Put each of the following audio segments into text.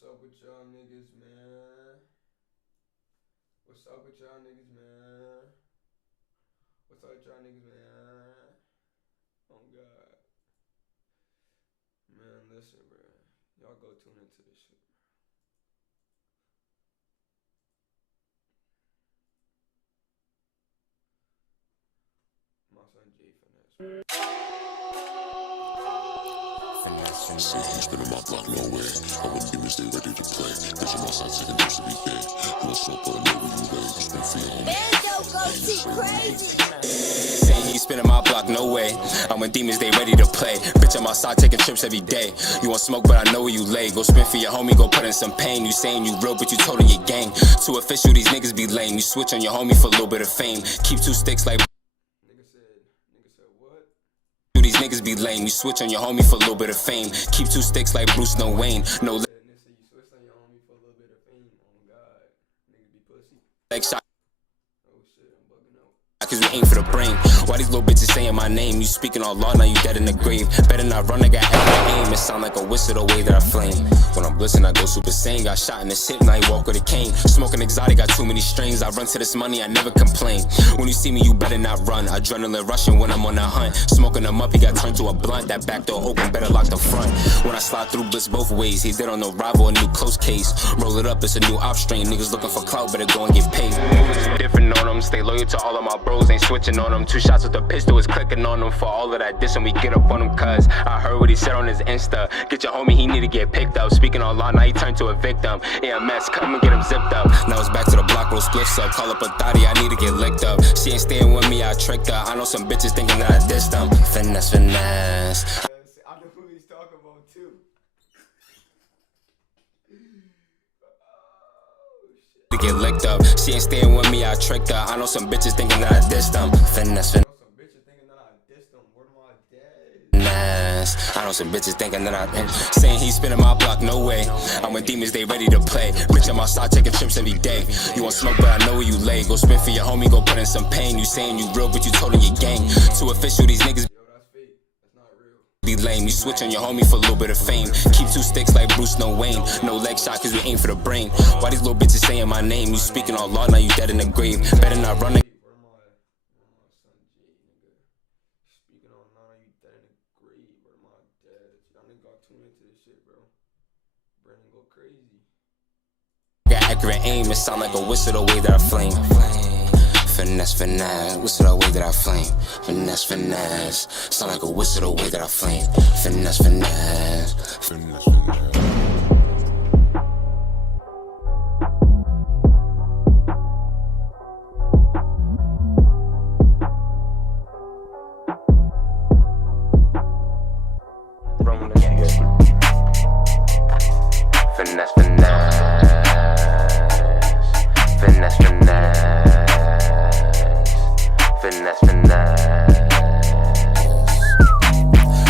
What's up with y'all niggas, man? What's up with y'all niggas, man? What's up with y'all niggas, man? Oh God, man, listen, bro. Y'all go tune into this shit. My son Jay Finesse. Say he's been in my block, no way. I wouldn't even stay ready to play. Bitch, I'm outside taking trips every day. You want smoke, but I know where you lay. Spin for your Saying he's spinning my block, no way. I'm when demons, they ready to play. Bitch, I'm outside taking trips every day. You want smoke, but I know where you lay. Go spin for your homie, go put in some pain. You saying you real, but you told in your gang. Too official, these niggas be lame. You switch on your homie for a little bit of fame. Keep two sticks like Nigga said what? these niggas be lame. You switch on your homie for a little bit of fame. Keep two sticks like Bruce, no Wayne. No You switched on your homie for a little bit of fame. Oh God, niggas be pussy. leg shot. Oh shit, I'm bugging out. Cause we aim for the brain. Why these little bitches saying my name? You speaking all law, now you dead in the grave. Better not run, I got extra aim. It sound like a whistle the way that I flame. When I'm blitzing, I go super sane. Got shot in the hip, now you walk with a cane. Smoking exotic, got too many strains. I run to this money, I never complain. When you see me, you better not run. Adrenaline rushing when I'm on the hunt. Smoking them up, he got turned to a blunt. That back door open, better lock the front. When I slide through blitz both ways, he did on no rival, a new close case. Roll it up, it's a new op strain. Niggas looking for clout, better go and get paid. Different on them, stay loyal to all of my bros, ain't switching on them. 2 shots with the pistol is clicking on them. For all of that dissing, we get up on him. Cause I heard what he said on his Insta. Get your homie, he need to get picked up. Speaking on law, now he turned to a victim. EMS, come and get him zipped up. Now it's back to the block, roll spliffs up. Call up a thotty, I need to get licked up. She ain't staying with me, I tricked her. I know some bitches thinking that I dissed them. Finesse, finesse. I know who he's talking about too. To get licked up. She ain't staying with me, I tricked her. I know some bitches thinking that I dissed them. Finesse, finesse. Some bitches thinking that I dissed them. Where my dad? I know some bitches thinking that I saying he's spinning my block, no way. I'm when demons, they ready to play. Bitch, I'm outside taking trips every day. You want smoke, but I know where you lay. Go spin for your homie, go put in some pain. You saying you real, but you told in your gang. Too official, these niggas Yo, that's fake. That's not real. be lame. You switch on your homie for a little bit of fame. Keep 2 sticks like Bruce, no Wayne. No leg shot, cause we aim for the brain. Why these little bitches saying my name? You speaking all law, now you dead in the grave. Better not run it. Where my son Jay, nigga? Speaking on now, you dead in the grave. Where my dad? Y'all niggas got tuned into this shit, bro. Brandon go crazy. Got accurate aim, it sound like a whistle the way that I flame. Finesse, finesse, whistle the way that I flame. Finesse, finesse, sound like a whistle the way that I flame. Finesse, finesse. finesse, finesse. Finesse, finesse. Finesse, finesse. Finesse, finesse.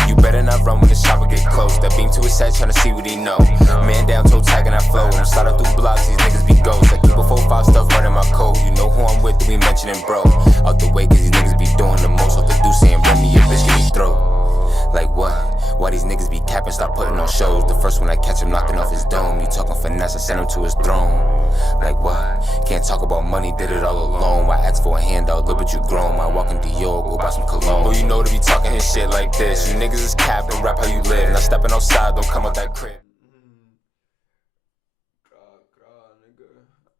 You better not run when the chopper get close. That beam to his head tryna see what he know. Man down, toe tagging that flow. I'm sliding through blocks, these niggas be ghosts. I keep a 4-5 stuff running my code. You know who I'm with, that we mentioning bro. Out the way, cause these niggas be doing the most. Off the deuce and bring me your bitch, give me throat. Like what? Why these niggas be capping, stop putting on shows? The first one I catch him knocking off his dome. You talking finesse, I send him to his throne. Like what? Can't talk about money, did it all alone. Why ask for a handout, look but you grown. Why walk in Dior, go buy some cologne. Oh, you know to be talking his shit like this. You niggas is capping, rap how you live. Now stepping outside, don't come out that crib. Nigga.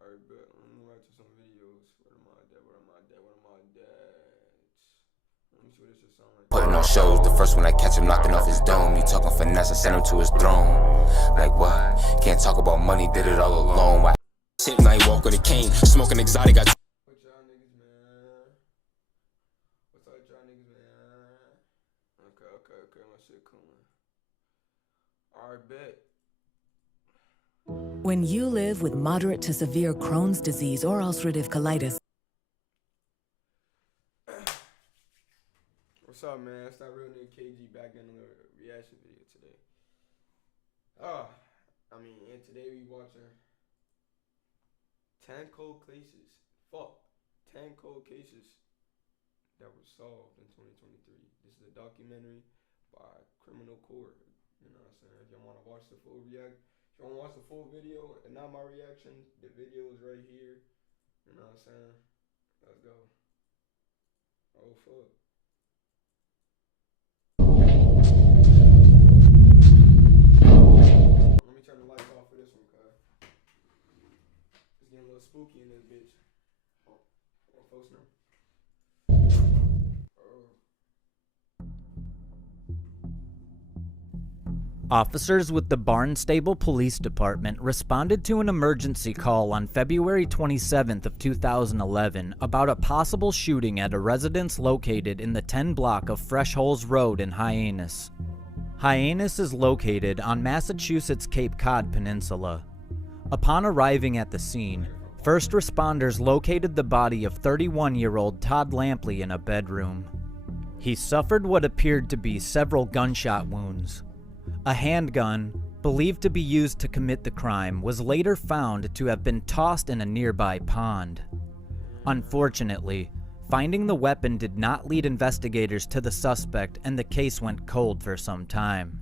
Alright, bet. Let me watch some videos. Where am I dead? Where am I dead? Where am I dead? Let me see what this shit sound like. Putting on shows, the first one I catch him knocking off his dome. You talking finesse, I send him to his throne. Like what? Can't talk about money, did it all alone. Why hip, now you walk with a cane. Smoking exotic, got What y'all niggas, man? What's up, y'all niggas, man? Okay, my shit cooling. Alright, bet. When you live with moderate to severe Crohn's disease or ulcerative colitis, What's up, man? It's that real nigga KG back in the reaction video today. And today we watching 10 cold cases. 10 cold cases that were solved in 2023. This is a documentary by Criminal Court. You know what I'm saying? If y'all want to watch the full react, Don't watch the full video and not my reaction. The video is right here. You know what I'm saying? Let's go. Oh fuck. Let me turn the lights off for this one, cuz. It's getting a little spooky in this bitch. Oh, folks know. Officers with the Barnstable Police Department responded to an emergency call on February 27th of 2011 about a possible shooting at a residence located in the 10 block of Fresh Holes Road in Hyannis. Hyannis is located on Massachusetts' Cape Cod Peninsula. Upon arriving at the scene, first responders located the body of 31-year-old Todd Lampley in a bedroom. He suffered what appeared to be several gunshot wounds. A handgun, believed to be used to commit the crime, was later found to have been tossed in a nearby pond. Unfortunately, finding the weapon did not lead investigators to the suspect, and the case went cold for some time.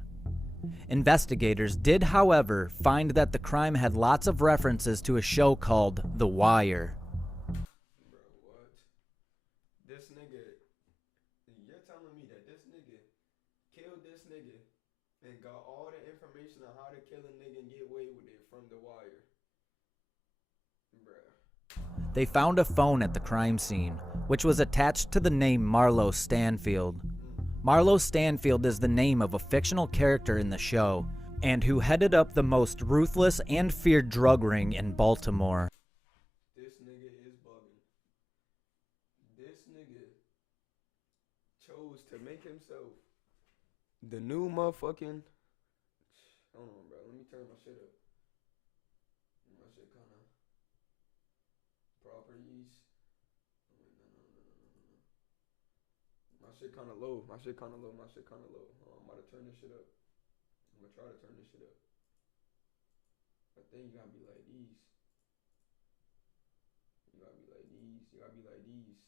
Investigators did, however, find that the crime had lots of references to a show called The Wire. Bro, what? This nigga, you're telling me that this nigga killed this nigga and got all the information on how to kill a nigga and get away with it from The Wire. Bruh. They found a phone at the crime scene, which was attached to the name Marlo Stanfield. Marlo Stanfield is the name of a fictional character in the show, and who headed up the most ruthless and feared drug ring in Baltimore. This nigga is bugging. This nigga chose to make himself the new motherfucking. Hold on, bro. Let me turn my shit up. My shit kind of properties. No. My shit kind of low. My shit kind of low. I'm about to turn this shit up. I'm gonna try to turn this shit up. But then you gotta be like these. You gotta be like these.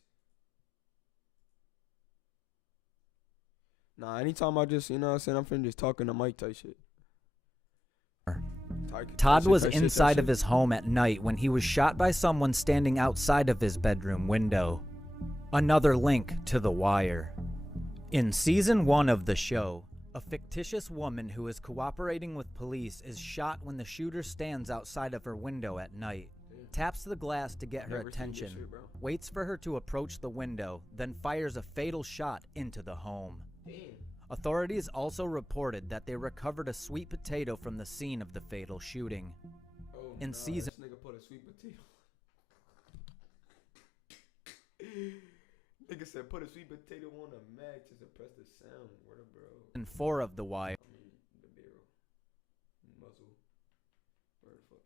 Nah, anytime I just, you know what I'm saying, I'm finna just talking to Mike type shit. Todd was inside of his home at night when he was shot by someone standing outside of his bedroom window. Another link to The Wire. In season 1 of the show, a fictitious woman who is cooperating with police is shot when the shooter stands outside of her window at night, taps the glass to get her attention, waits for her to approach the window, then fires a fatal shot into the home. Authorities also reported that they recovered a sweet potato from the scene of the fatal shooting. In season... This nigga put a sweet potato. Nigga said put a sweet potato on a mag to suppress the sound. What a bro. And 4 of The Wire. The barrel.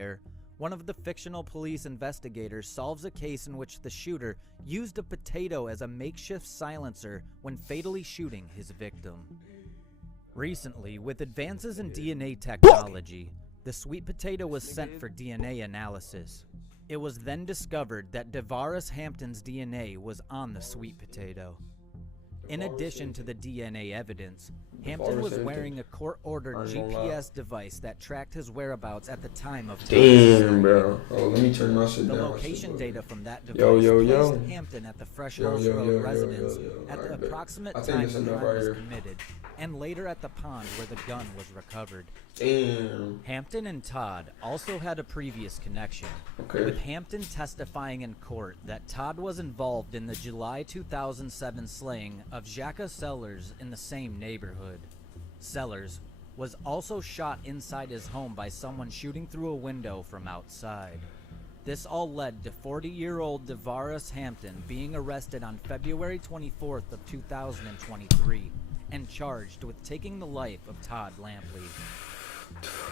Muzzle. One of the fictional police investigators solves a case in which the shooter used a potato as a makeshift silencer when fatally shooting his victim. Recently, with advances in DNA technology, the sweet potato was sent for DNA analysis. It was then discovered that DeVaris Hampton's DNA was on the sweet potato. In addition to the DNA evidence, Hampton was wearing a court-ordered GPS device that tracked his whereabouts at the time of Damn, bro. Oh, let me turn my shit down. The location data from that device placed Hampton at the Fresh Holes Road residence at the approximate time the crime was committed, and later at the pond where the gun was recovered. Damn. Hampton and Todd also had a previous connection, with Hampton testifying in court that Todd was involved in the July 2007 slaying of Jacka Sellers in the same neighborhood. Sellers was also shot inside his home by someone shooting through a window from outside. This all led to 40-year-old DeVaris Hampton being arrested on February 24th of 2023 and charged with taking the life of Todd Lampley.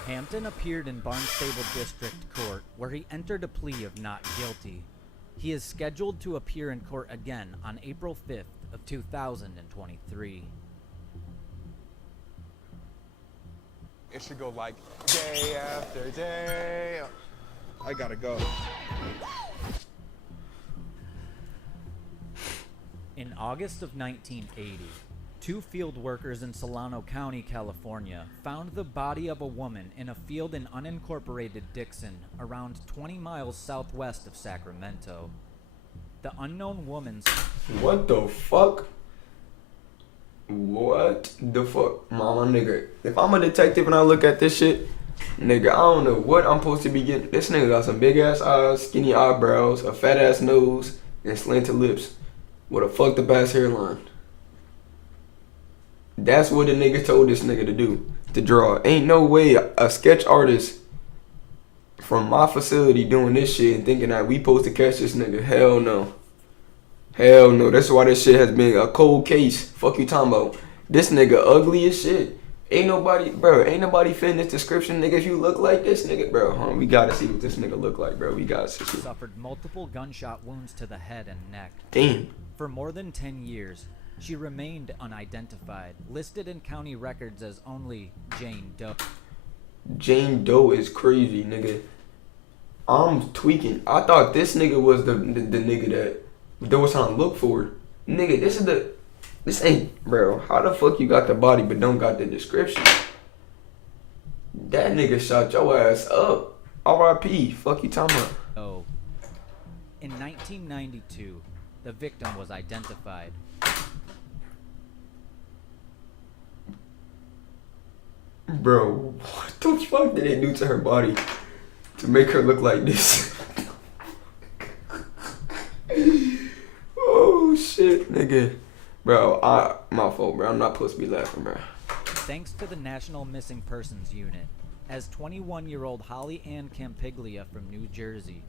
Hampton appeared in Barnstable District Court, where he entered a plea of not guilty. He is scheduled to appear in court again on April 5th of 2023. It should go like day after day. I gotta go. In August of 1980, Two field workers in Solano County, California, found the body of a woman in a field in unincorporated Dixon, around 20 miles southwest of Sacramento. The unknown woman's... What the fuck? What the fuck? Mama, nigga. If I'm a detective and I look at this shit, nigga, I don't know what I'm supposed to be getting. This nigga got some big ass eyes, skinny eyebrows, a fat ass nose, and slanted lips with a fucked up ass hairline. That's what the nigga told this nigga to do, to draw. Ain't no way a sketch artist from my facility doing this shit and thinking that we supposed to catch this nigga. Hell no. Hell no. That's why this shit has been a cold case. Fuck you talking about. This nigga ugly as shit. Ain't nobody fitting this description, nigga. If you look like this nigga, bro, we gotta see what this nigga look like, bro. We gotta see. Suffered multiple gunshot wounds to the head and neck. Damn. For more than 10 years, she remained unidentified, listed in county records as only Jane Doe. Jane Doe is crazy, nigga. I'm tweaking. I thought this nigga was the nigga that there was trying to look for. Nigga, this ain't, bro. How the fuck you got the body but don't got the description? That nigga shot your ass up. R.I.P. Fuck you talking about. Oh. In 1992, the victim was identified. Bro, what the fuck did they do to her body to make her look like this? Oh shit, nigga. Bro, my fault, bro. I'm not supposed to be laughing, bro. Thanks to the National Missing Persons Unit, as 21-year-old Holly Ann Campiglia from New Jersey.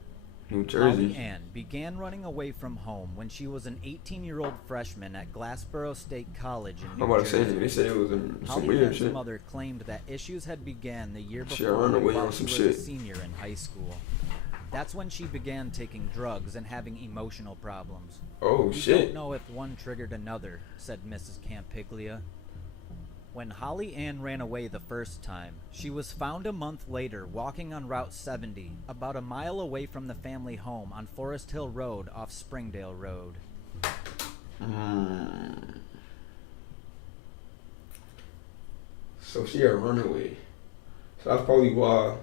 Holly Ann began running away from home when she was an 18-year-old freshman at Glassboro State College in New Jersey. They said it was some Holly weird Ann's shit. mother claimed that issues had began the year before while she was a senior in high school. That's when she began taking drugs and having emotional problems. Oh, shit. We don't know if one triggered another, said Mrs. Campiglia. When Holly Ann ran away the first time, she was found a month later walking on Route 70, about a mile away from the family home on Forest Hill Road off Springdale Road. So she had run away. So that's probably why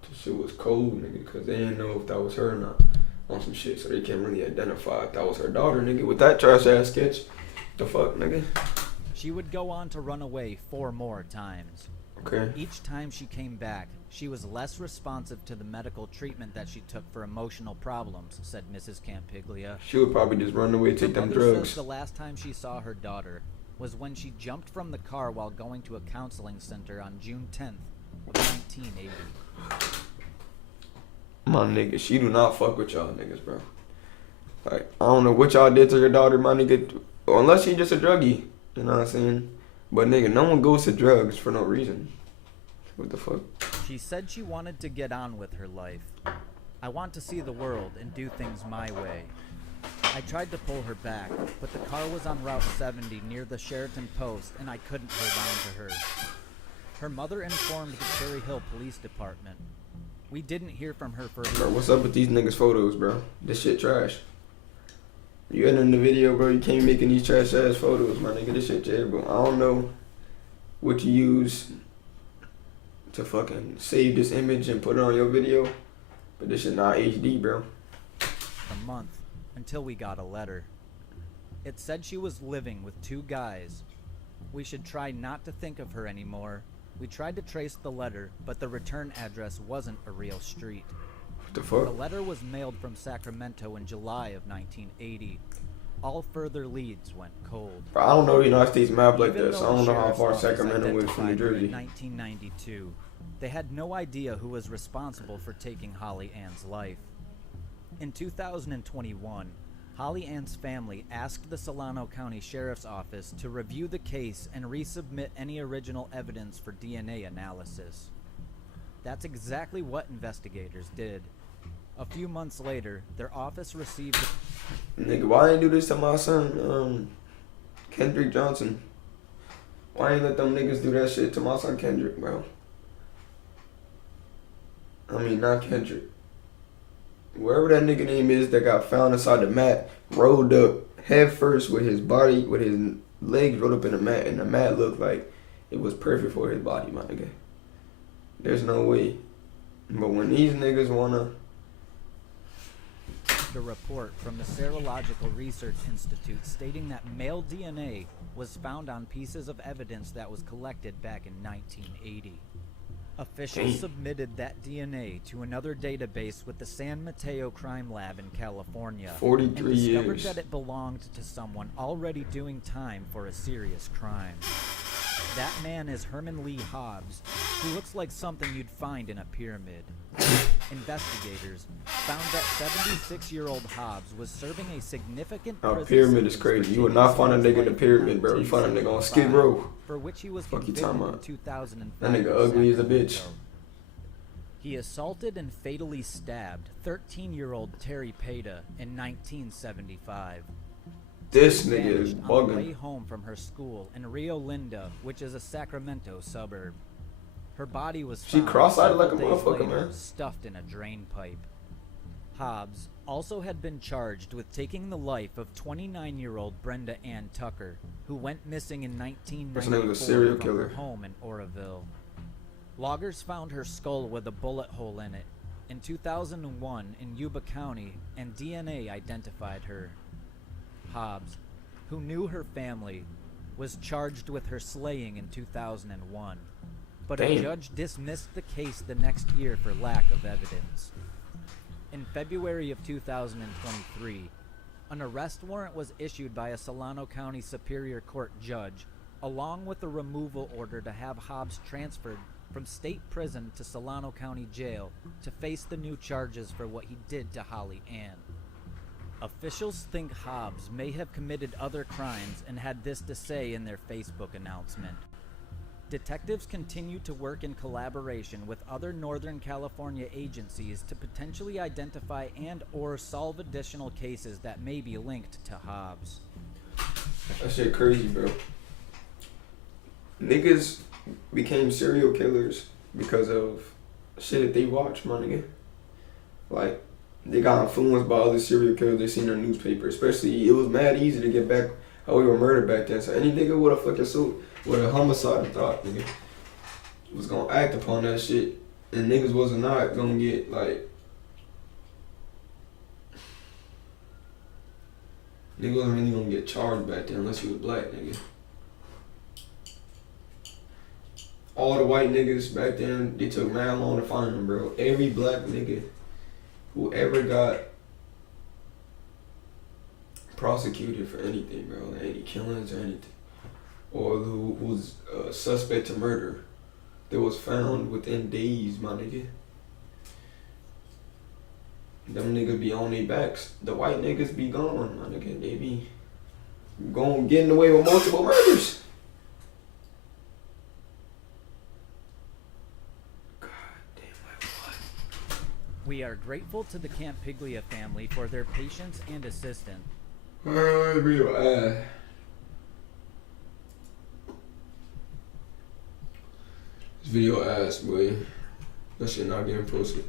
the shit was cold, nigga, because they didn't know if that was her or not on some shit, so they can't really identify if that was her daughter, nigga, with that trash ass sketch. The fuck, nigga? She would go on to run away 4 more times. Okay. Each time she came back, she was less responsive to the medical treatment that she took for emotional problems, said Mrs. Campiglia. She would probably just run away, take them drugs. Says the last time she saw her daughter was when she jumped from the car while going to a counseling center on June 10th of 1980. My nigga, she do not fuck with y'all niggas, bro. Like, I don't know what y'all did to your daughter, my nigga, unless she just a druggie. You know what I'm saying? But nigga, no one goes to drugs for no reason. What the fuck? She said she wanted to get on with her life. I want to see the world and do things my way. I tried to pull her back, but the car was on Route 70 near the Sheraton Post and I couldn't hold on to her. Her mother informed the Cherry Hill Police Department. We didn't hear from her for... Bro, what's up with these niggas' photos, bro? This shit trash. You in the video, bro, you can't be making these trash ass photos, my nigga. This shit terrible. I don't know what you use to fucking save this image and put it on your video, but this shit not HD, bro. A month until we got a letter. It said she was living with 2 guys. We should try not to think of her anymore. We tried to trace the letter, but the return address wasn't a real street. What the fuck? The letter was mailed from Sacramento in July of 1980. All further leads went cold. Bro, I don't know the United States map like this. I don't know how far Sacramento is from New Jersey. In 1992, they had no idea who was responsible for taking Holly Ann's life. In 2021, Holly Ann's family asked the Solano County Sheriff's Office to review the case and resubmit any original evidence for DNA analysis. That's exactly what investigators did. A few months later, their office received... Nigga, why ain't do this to my son, Kendrick Johnson? Why ain't let them niggas do that shit to my son Kendrick, bro? I mean, not Kendrick. Wherever that nigga name is that got found inside the mat, rolled up head first with his body, with his legs rolled up in the mat, and the mat looked like it was perfect for his body, my nigga. There's no way. But when these niggas wanna... The report from the Serological Research Institute stating that male DNA was found on pieces of evidence that was collected back in 1980. Officials submitted that DNA to another database with the San Mateo Crime Lab in California 43 and discovered years. that it belonged to someone already doing time for a serious crime. That man is Herman Lee Hobbs, who looks like something you'd find in a pyramid. Investigators found that 76-year-old Hobbs was serving a significant prison pyramid is sentence crazy. for You would not taking find a someone's nigga in the life pyramid, bro. You find a nigga on Skid Row. for which he was Fuck you convicted talking in about? 2005. That nigga in ugly as a bitch. Sacramento. He assaulted and fatally stabbed 13-year-old Terry Peta in 1975. This She nigga is vanished on the way bugging. home from her school in Rio Linda, which is a Sacramento suburb. Her body was She found cross-eyed like a several days motherfucker, later, man. stuffed in a drain pipe. Hobbs also had been charged with taking the life of 29-year-old Brenda Ann Tucker, who went missing in This nigga was a serial 1994 from killer. her home in Oroville. Loggers found her skull with a bullet hole in it in 2001 in Yuba County, and DNA identified her. Hobbs, who knew her family, was charged with her slaying in 2001, but a Damn. judge dismissed the case the next year for lack of evidence. In February of 2023, an arrest warrant was issued by a Solano County Superior Court judge, along with a removal order to have Hobbs transferred from state prison to Solano County Jail to face the new charges for what he did to Holly Ann. Officials think Hobbs may have committed other crimes and had this to say in their Facebook announcement. Detectives continue to work in collaboration with other Northern California agencies to potentially identify and or solve additional cases that may be linked to Hobbs. That shit crazy, bro. Niggas became serial killers because of shit that they watch, my nigga. Like, they got influenced by other serial killers they seen in the newspaper. Especially, it was mad easy to get back how we were murdered back then. So any nigga with a fucking suit, with a homicide thought, nigga, was gonna act upon that shit. And niggas was not gonna get, like... Niggas wasn't really gonna get charged back then unless you was black, nigga. All the white niggas back then, they took mad long to find them, bro. Every black nigga who ever got prosecuted for anything, bro, any killings or anything, or who was suspect to murder, that was found within days, my nigga. Them niggas be on their backs. The white niggas be gone, my nigga. They be going, getting away with multiple murders. We are grateful to the Campiglia family for their patience and assistance. This video ass, boy. That shit not getting posted.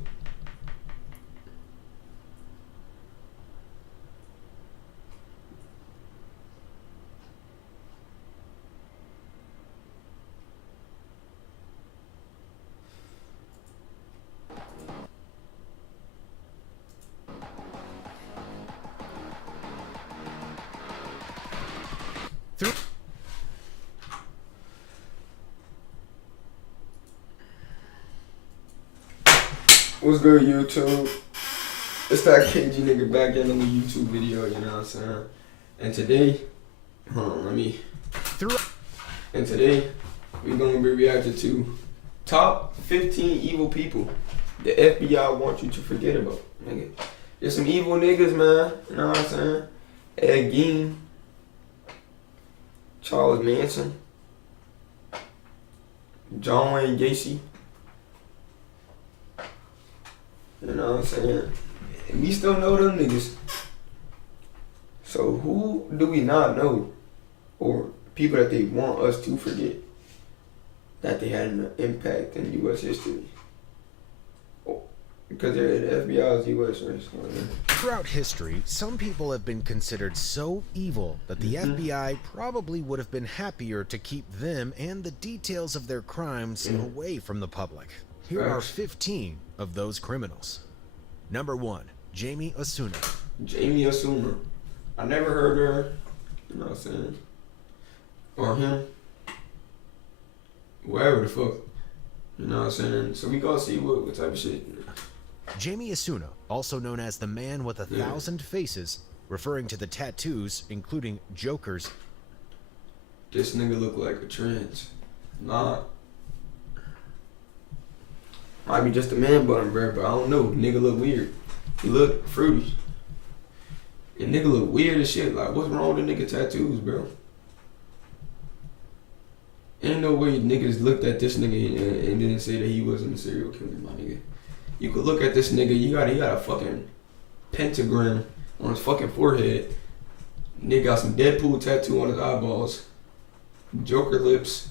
What's good, YouTube? It's that KG nigga back in on the YouTube video, you know what I'm saying? And today, hold on, and today, we're gonna be reacting to top 15 evil people the FBI wants you to forget about, nigga. There's some evil niggas, man, you know what I'm saying? Ed Gein, Charles Manson, John Wayne Gacy. You know what I'm saying? And we still know them niggas. So who do we not know? Or people that they want us to forget that they had an impact in U.S. history? Because they're the FBI's U.S. right? Throughout history, some people have been considered so evil that the FBI probably would have been happier to keep them and the details of their crimes away from the public. Here are 15 of those criminals. Number 1, Jamie Asuna. Jamie Asuna. I never heard her. You know what I'm saying? Or him. Whatever the fuck. You know what I'm saying? So we gotta see what type of shit. Jamie Asuna, also known as the man with 1,000 faces, referring to the tattoos, including Joker's. This nigga look like a trans. Nah. Might be just a man bun, bro, but I don't know. Nigga look weird. He look fruity. And nigga look weird as shit. Like, what's wrong with the nigga tattoos, bro? Ain't no way niggas looked at this nigga and didn't say that he wasn't a serial killer, my nigga. You could look at this nigga, he got a fucking pentagram on his fucking forehead. Nigga got some Deadpool tattoo on his eyeballs. Joker lips.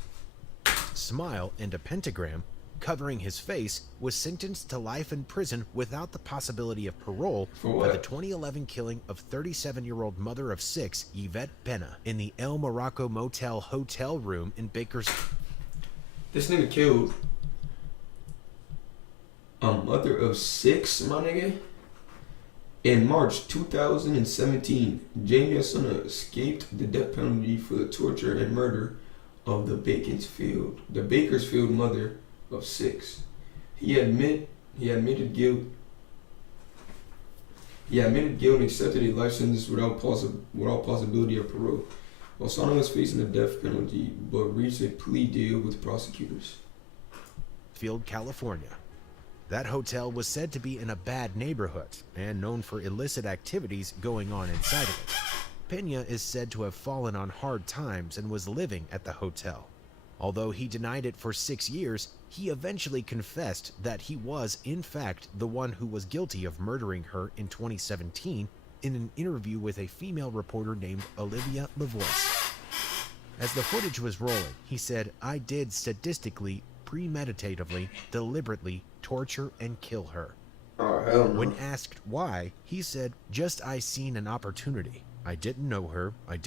Smile and a pentagram covering his face, was sentenced to life in prison without the possibility of parole for the 2011 killing of 37-year-old mother of 6, Yvette Pena, in the El Morocco Motel hotel room in Baker's. This nigga killed a mother of 6, my nigga. In March 2017, Jamie Asuna escaped the death penalty for the torture and murder of the Bakersfield mother of 6. He admitted guilt. He admitted guilt and accepted a life sentence without possibility of parole. Asuna was facing the death penalty, but reached a plea deal with prosecutors. California. That hotel was said to be in a bad neighborhood and known for illicit activities going on inside of it. Pena is said to have fallen on hard times and was living at the hotel. Although he denied it for 6 years, he eventually confessed that he was, in fact, the one who was guilty of murdering her in 2017 in an interview with a female reporter named Olivia LaVoice. As the footage was rolling, he said, "I did sadistically, premeditatively, deliberately torture and kill her." Oh, hell no. When asked why, he said, "Just I seen an opportunity. I didn't know her. I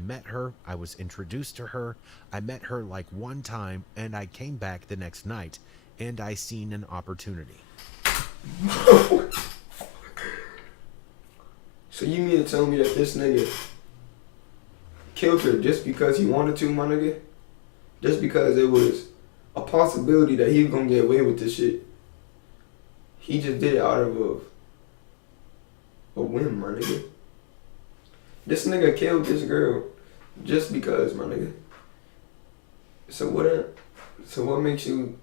met her. I was introduced to her. I met her like one time, and I came back the next night, and I seen an opportunity." So you mean to tell me that this nigga killed her just because he wanted to, my nigga? Just because it was a possibility that he was gonna get away with this shit? He just did it out of a whim, my nigga. This nigga killed this girl just because, my nigga. So what makes you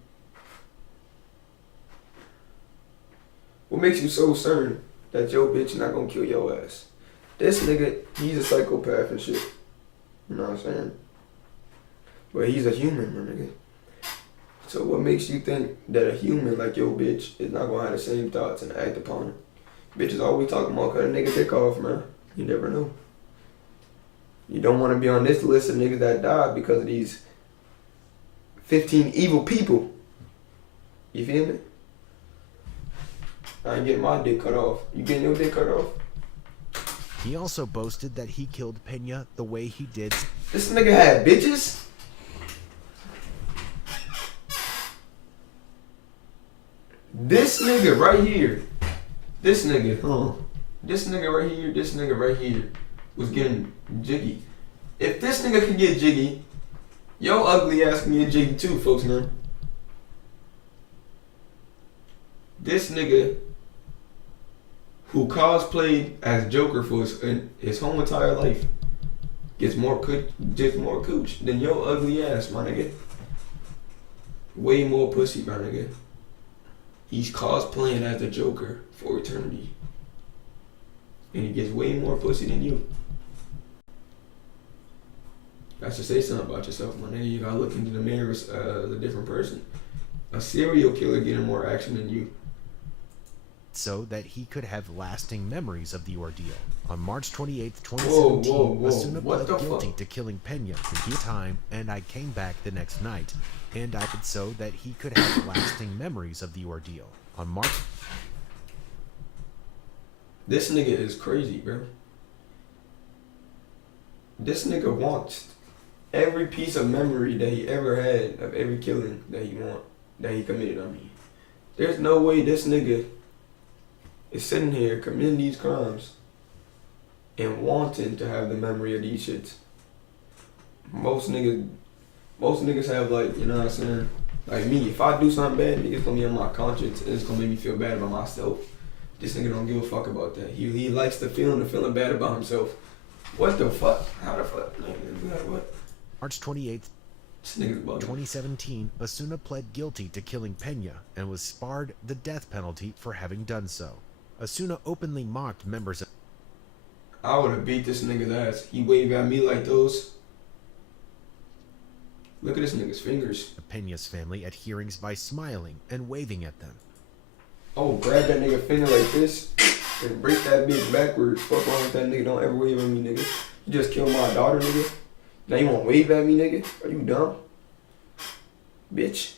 so certain that your bitch not gonna kill your ass? This nigga, he's a psychopath and shit. You know what I'm saying? But he's a human, my nigga. So what makes you think that a human like your bitch is not gonna have the same thoughts and act upon it? Bitches always talking about cut a nigga dick off, man. You never know. You don't want to be on this list of niggas that died because of these 15 evil people. You feel me? I ain't getting my dick cut off. You getting your dick cut off? He also boasted that he killed Pena the way he did. This nigga had bitches? This nigga right here. This nigga right here was getting jiggy. If this nigga can get jiggy, yo ugly ass can get jiggy too, folks, man. This nigga who cosplayed as Joker for his whole entire life gets more cooch than yo ugly ass, my nigga. Way more pussy, my nigga. He's cosplaying as the Joker for eternity. And he gets way more pussy than you. That should say something about yourself, my nigga. You gotta look into the mirror as a different person. A serial killer getting more action than you. so that he could have lasting memories of the ordeal. On March 28, Whoa, 2017, whoa, whoa. Asuna What pled the guilty fuck? to killing Pena in time, and I came back the next night, and I did so that he could have lasting memories of the ordeal. On March... This nigga is crazy, bro. This nigga wants every piece of memory that he ever had of every killing that he committed on me. There's no way this nigga is sitting here committing these crimes and wanting to have the memory of these shits. Most niggas have, like, you know what I'm saying? Like me, if I do something bad, nigga, it's gonna be on my conscience and it's gonna make me feel bad about myself. This nigga don't give a fuck about that. He likes the feeling bad about himself. What the fuck? How the fuck? What? March 28, This nigga's bugging. 2017, Asuna pled guilty to killing Pena and was spared the death penalty for having done so. Asuna openly mocked members of I would have beat this nigga's ass. He waved at me like those. Look at this nigga's fingers. Pena's family at hearings by smiling and waving at them. Oh, grab that nigga finger like this and break that bitch backwards. Fuck wrong with that nigga. Don't ever wave at me, nigga. You just killed my daughter, nigga. Now you wanna wave at me, nigga? Are you dumb? Bitch.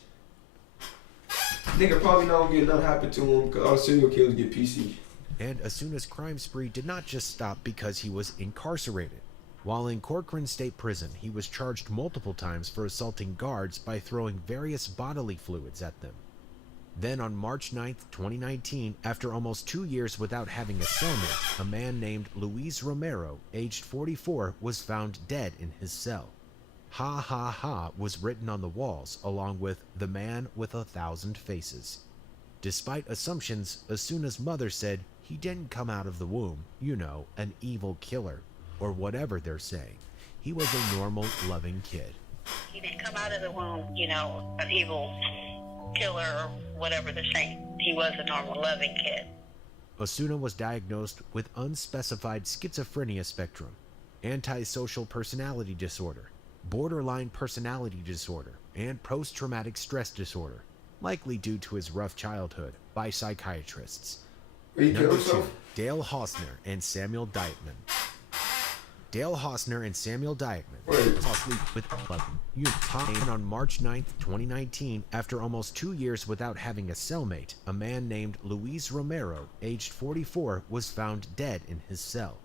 Nigga probably not gonna get nothing happen to him because all the serial killers get PC. And Asuna's crime spree did not just stop because he was incarcerated. While in Corcoran State Prison, he was charged multiple times for assaulting guards by throwing various bodily fluids at them. Then on March 9, 2019, after almost 2 years without having a cellmate, a man named Luis Romero, aged 44, was found dead in his cell. Ha ha ha was written on the walls, along with the man with 1,000 faces. Despite assumptions, Asuna's mother said he didn't come out of the womb, you know, an evil killer, or whatever they're saying. He was a normal, loving kid. He didn't come out of the womb, you know, an evil killer or whatever they're saying. He was a normal, loving kid. Asuna was diagnosed with unspecified schizophrenia spectrum, antisocial personality disorder, borderline personality disorder, and post-traumatic stress disorder, likely due to his rough childhood, by psychiatrists. He killed Number 2, himself? Dale Hausner and Samuel Dietman. Dale Hausner and Samuel Dietman fell asleep with 11 units. And on March 9, 2019, after almost 2 years without having a cellmate, a man named Luis Romero, aged 44, was found dead in his cell.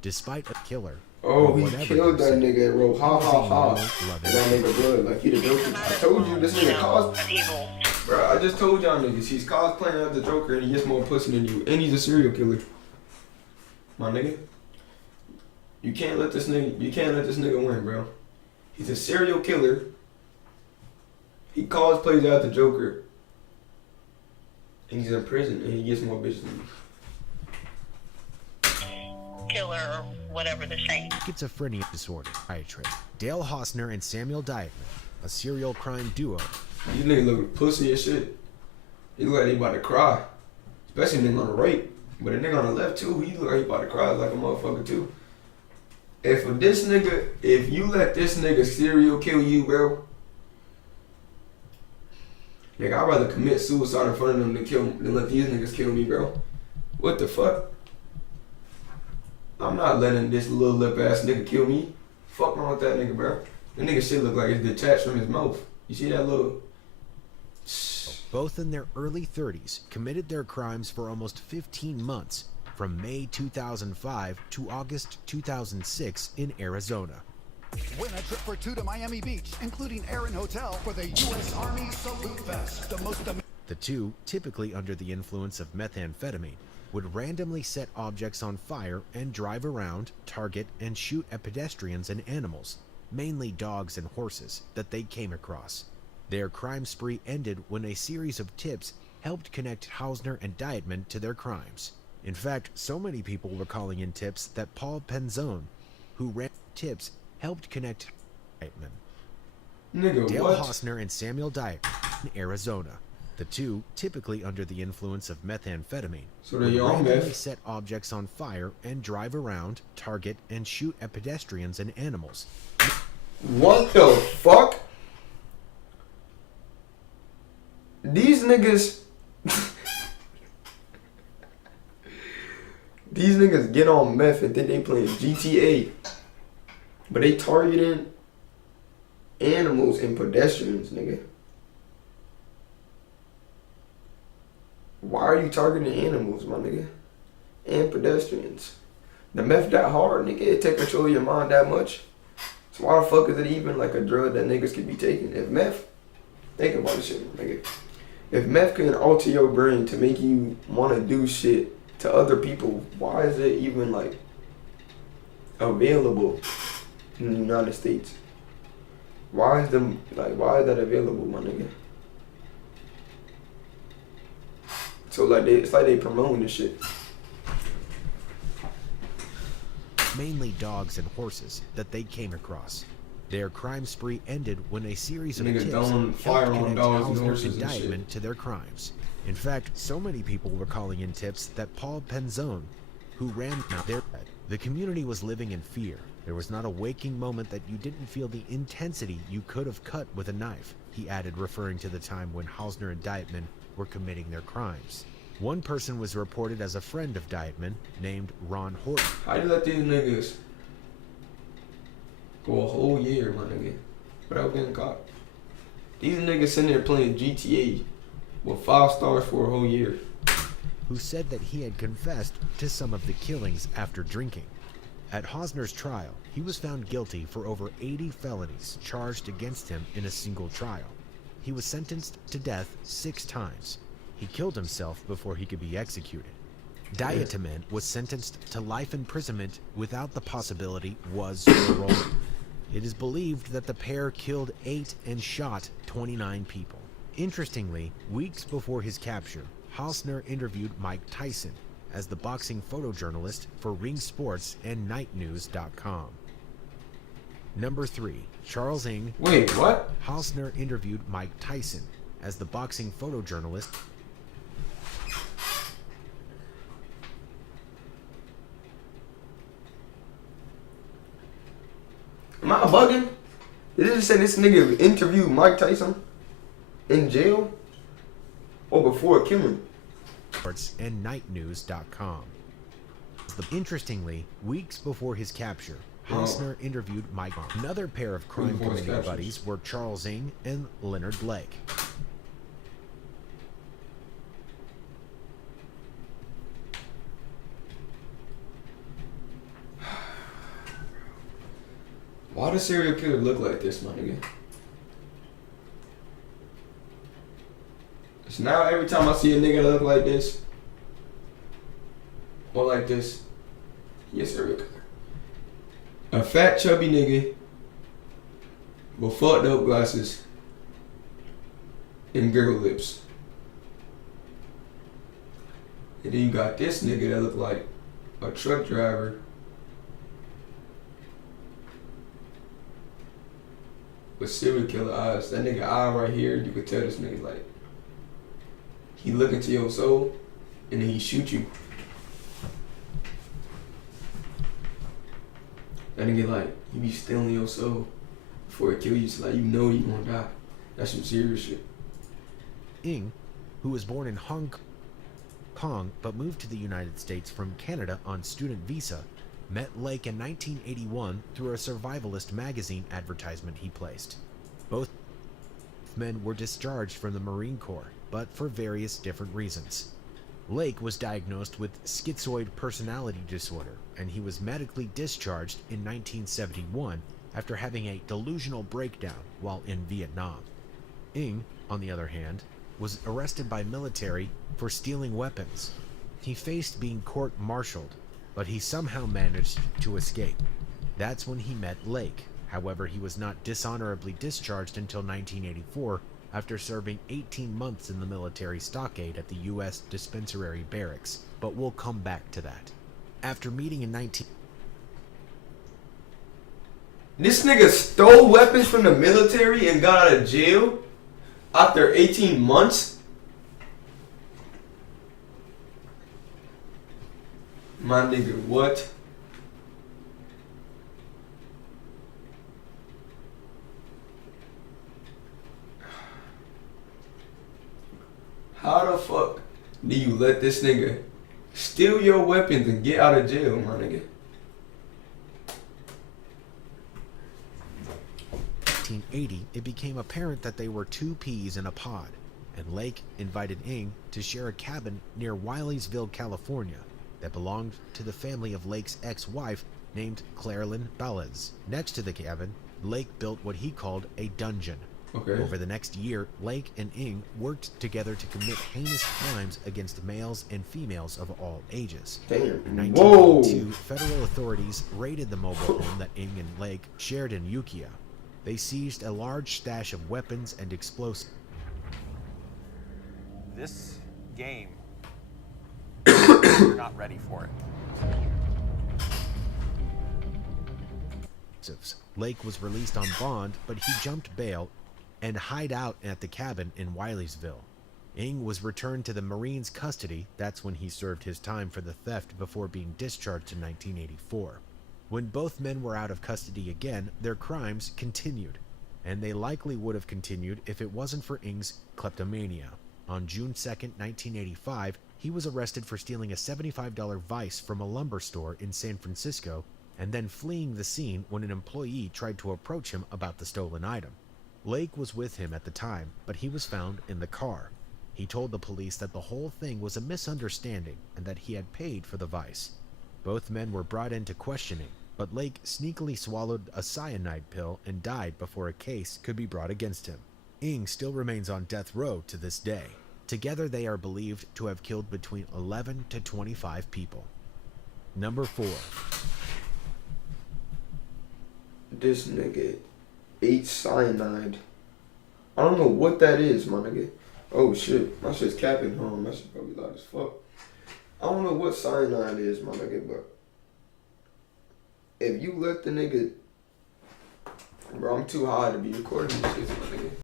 Despite a killer. Oh, or he whatever killed they're that saying, nigga and wrote ha he was ha a ha. normal, And loving that nigga blood. Like he the Joker. I told you this nigga caused. An evil. Bro, I just told y'all niggas he's cosplaying as the Joker and he gets more pussy than you. And he's a serial killer. My nigga. You can't let this nigga win, bro. He's a serial killer. He cosplays out the Joker. And he's in prison and he gets more bitches than you. Killer or whatever they're saying. Schizophrenia disorder. Psychiatrist. Dale Hausner and Samuel Dietman, a serial crime duo. These niggas look pussy as shit. He look like he about to cry. Especially nigga on the right. But a nigga on the left too, he look like he about to cry like a motherfucker too. If you let this nigga serial kill you, bro, nigga, I'd rather commit suicide in front of them than let these niggas kill me, bro. What the fuck? I'm not letting this little lip ass nigga kill me. Fuck wrong with that nigga, bro. That nigga shit look like it's detached from his mouth. You see that little... Both in their early 30s, committed their crimes for almost 15 months, from May 2005 to August 2006 in Arizona. Win a trip for 2 to Miami Beach, including air and hotel for the U.S. Army Salute Fest. The two, typically under the influence of methamphetamine, would randomly set objects on fire and drive around, target, and shoot at pedestrians and animals, mainly dogs and horses, that they came across. Their crime spree ended when a series of tips helped connect Hausner and Dietman to their crimes. In fact, so many people were calling in tips that Paul Penzone, who ran tips, helped connect Dietman. Nigga, Dale what? Hausner and Samuel Dietman in Arizona. The two, typically under the influence of methamphetamine, So they're would your own randomly meth. set objects on fire and drive around, target, and shoot at pedestrians and animals. What the fuck? These niggas... These niggas get on meth and think they playing GTA. But they targeting animals and pedestrians, nigga. Why are you targeting animals, my nigga? And pedestrians? The meth that hard, nigga. It take control of your mind that much. So why the fuck is it even like a drug that niggas could be taking? If meth, think about this shit, nigga. If meth can alter your brain to make you want to do shit to other people, why is it even like available in the United States? Why is that available, my nigga? So like it's like they promoting this shit. Mainly dogs and horses that they came across. Their crime spree ended when a series of Niggas tips throwing fire helped on connect dogs and Hausner's horses and indictment shit. to their crimes. In fact, so many people were calling in tips that Paul Penzone, who ran their bed, the community was living in fear. There was not a waking moment that you didn't feel the intensity you could have cut with a knife, he added, referring to the time when Hausner and Dietman were committing their crimes. One person was reported as a friend of Dietman, named Ron Horton. How you let these niggas go a whole year, my nigga, without getting caught? These niggas sitting there playing GTA with 5 stars for a whole year. Who said that he had confessed to some of the killings after drinking. At Hausner's trial, he was found guilty for over 80 felonies charged against him in a single trial. He was sentenced to death 6 times. He killed himself before he could be executed. Dietman was sentenced to life imprisonment without the possibility was parole. It is believed that the pair killed 8 and shot 29 people. Interestingly, weeks before his capture, Hausner interviewed Mike Tyson as the boxing photojournalist for Ring Sports and NightNews.com. Number 3, Charles Ng. Wait, what? Hausner interviewed Mike Tyson as the boxing photojournalist. Am I bugging? Did it just say this nigga interviewed Mike Tyson in jail or before killing? And NightNews.com. Interestingly, weeks before his capture, Hausner interviewed Mike. Another pair of crime-committing buddies were Charles Ng and Leonard Blake. Why does serial killer look like this, my nigga? So now every time I see a nigga that look like this, or like this, he a serial killer. A fat, chubby nigga with fucked up glasses and girl lips. And then you got this nigga that look like a truck driver with serial killer eyes. That nigga eye right here, you could tell this nigga like, he look into your soul and then he shoot you. That nigga like, he be stealing your soul before it kill you, so like you know you gonna die. That's some serious shit. Ng, who was born in Hong Kong but moved to the United States from Canada on student visa, met Lake in 1981 through a survivalist magazine advertisement he placed. Both men were discharged from the Marine Corps, but for various different reasons. Lake was diagnosed with schizoid personality disorder, and he was medically discharged in 1971 after having a delusional breakdown while in Vietnam. Ng, on the other hand, was arrested by military for stealing weapons. He faced being court-martialed, but he somehow managed to escape. That's when he met Lake. However, he was not dishonorably discharged until 1984 after serving 18 months in the military stockade at the U.S. Dispensary Barracks, but we'll come back to that. After meeting in This nigga stole weapons from the military and got out of jail after 18 months? My nigga, what? How the fuck do you let this nigga Steal your weapons and get out of jail, my nigga. 1980, it became apparent that they were two peas in a pod, and Lake invited Ng to share a cabin near Wileysville, California, that belonged to the family of Lake's ex-wife named Clairlyn Balez. Next to the cabin, Lake built what he called a dungeon. Okay. Over the next year, Lake and Ng worked together to commit heinous crimes against males and females of all ages. Damn. In 1982, Whoa. federal authorities raided the mobile home that Ng and Lake shared in Ukiah. They seized a large stash of weapons and explosives. This game, you're not ready for it. Lake was released on bond, but he jumped bail and hid out at the cabin in Wileysville. Ng was returned to the Marines' custody. That's when he served his time for the theft before being discharged in 1984. When both men were out of custody again, their crimes continued, and they likely would have continued if it wasn't for Ng's kleptomania. On June 2, 1985, he was arrested for stealing a $75 vice from a lumber store in San Francisco and then fleeing the scene when an employee tried to approach him about the stolen item. Lake was with him at the time, but he was found in the car. He told the police that the whole thing was a misunderstanding and that he had paid for the vice. Both men were brought into questioning, but Lake sneakily swallowed a cyanide pill and died before a case could be brought against him. Ng still remains on death row to this day. Together they are believed to have killed between 11 to 25 people. Number 4. This nigga ate cyanide. I don't know what that is, my nigga. Oh shit, my shit's capping home. That shit probably loud as fuck. I don't know what cyanide is, my nigga, but if you let the nigga, bro, I'm too high to be recording this shit, my nigga.